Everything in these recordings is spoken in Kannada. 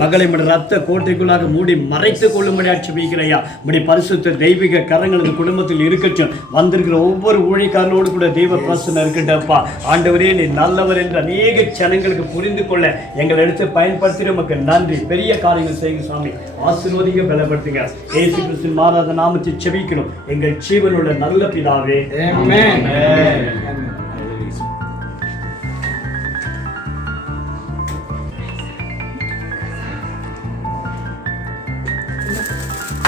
மகளை முடி ரத்த கோட்டைக்குள்ளாக மூடி மறைத்து கொள்ளும்படி ஆட்சிப்பிக்கிறையா முடி பரிசுத்த தெய்வீக கரங்கள் இந்த குடும்பத்தில் இருக்கட்டும். வந்திருக்கிற ஒவ்வொரு ஊழியக்காரனோடு கூட தெய்வ பிரசனம் இருக்கட்டப்பா ஆண்டவரே நீ நல்லவர் என்று அநேக ஜனங்களுக்கு புரிந்து கொள்ள எங்களை எடுத்து பயன்படுத்தி நமக்கு நன்றி. பெரிய காரியங்கள் செய்யுங்க சுவாமி. ஆசீர்வதிங்க பலப்படுத்துங்க. ஏசு கிறிஸ்து மாறாத நாமத்தை செபிக்கணும் எங்கள் ஜீவனுள்ள நல்ல பிதாவே.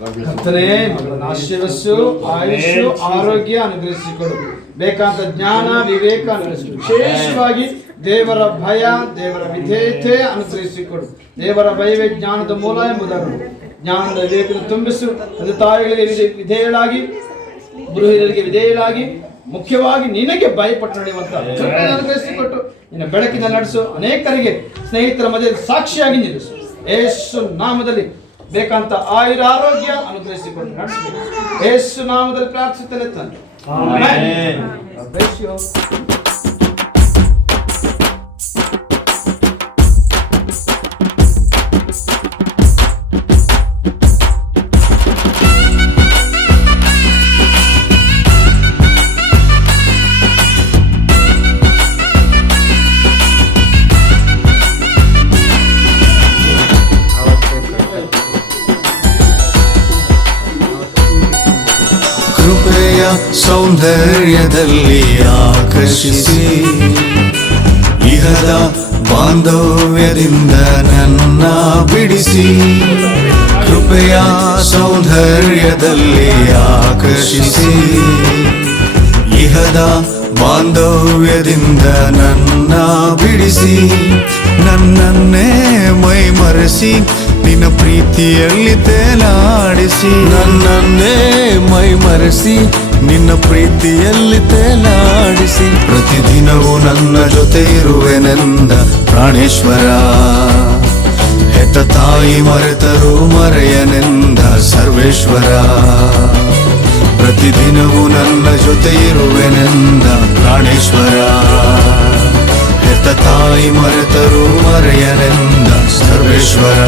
ಕರ್ತನೇ ಮಗಳನ್ನು ಆಶೀರ್ವಸ್ಸು ಆಯುಷು ಆರೋಗ್ಯ ಅನುಗ್ರಹಿಸಿಕೊಡು. ಬೇಕಾದ ಜ್ಞಾನ, ವಿವೇಕ ಅನುಗ್ರಹಿಸಿಕೊಡು. ವಿಶೇಷವಾಗಿ ದೇವರ ಭಯ, ದೇವರ ವಿಧೇಯತೆ ಅನುಗ್ರಹಿಸಿಕೊಡು ದೇವರ ಭಯವೇ ಜ್ಞಾನದ ಮೂಲ ಎಂಬುದನ್ನು. ಜ್ಞಾನದ ವಿವೇಕವನ್ನು ತುಂಬಿಸು. ತಂದೆ ತಾಯಿಗಳಿಗೆ ವಿಧೇ- ವಿಧೇಯಳಾಗಿ ಗುರು ವಿಧೇಯಳಾಗಿ, ಮುಖ್ಯವಾಗಿ ನಿನಗೆ ಭಯಪಟ್ಟು ನಡೆಯುವಂತ ಅನುಗ್ರಹಿಸಿಕೊಟ್ಟು. ನಿನ್ನ ಬೆಳಕಿನ ನಡೆಸು. ಅನೇಕರಿಗೆ ಸ್ನೇಹಿತರ ಮಧ್ಯೆ ಸಾಕ್ಷಿಯಾಗಿ ನಿಲ್ಲಿಸು. ಯೇಸು ನಾಮದಲ್ಲಿ ಬೇಕಂತ ಆಯುರ ಆರೋಗ್ಯ ಅನುಗ್ರಹಿಸಿಕೊಂಡು ನಡೆಸಬೇಕು. ಯೇಸು ನಾಮದಲ್ಲಿ ಪ್ರಾರ್ಥಿಸುತ್ತೇನೆ ತಂದೆ. ಸೌಂದರ್ಯದಲ್ಲಿ ಆಕರ್ಷಿಸಿ. ಇಹದ ಬಾಂಧವ್ಯದಿಂದ ನನ್ನ ಬಿಡಿಸಿ. ಕೃಪೆಯ ಸೌಂದರ್ಯದಲ್ಲಿ ಆಕರ್ಷಿಸಿ. ಇಹದ ಬಾಂಧವ್ಯದಿಂದ ನನ್ನ ಬಿಡಿಸಿ. ನನ್ನನ್ನೇ ಮೈ ಮರೆಸಿ ನಿನ್ನ ಪ್ರೀತಿಯಲ್ಲಿ ತೇಲಾಡಿಸಿ. ನನ್ನನ್ನೇ ಮೈ ಮರೆಸಿ ನಿನ್ನ ಪ್ರೀತಿಯಲ್ಲಿ ತೇಲಾಡಿಸಿ ಪ್ರತಿದಿನವೂ ನನ್ನ ಜೊತೆ ಇರುವೆನೆಂದ ಪ್ರಾಣೇಶ್ವರ. ಹೆತ್ತ ತಾಯಿ ಮರೆತರೂ ಮರೆಯನೆಂದ ಸರ್ವೇಶ್ವರ. ಪ್ರತಿದಿನವೂ ನನ್ನ ಜೊತೆ ಇರುವೆನೆಂದ ಪ್ರಾಣೇಶ್ವರ. ಹೆತ್ತ ತಾಯಿ ಮರೆತರೂ ಮರೆಯನೆಂದ ಸರ್ವೇಶ್ವರ.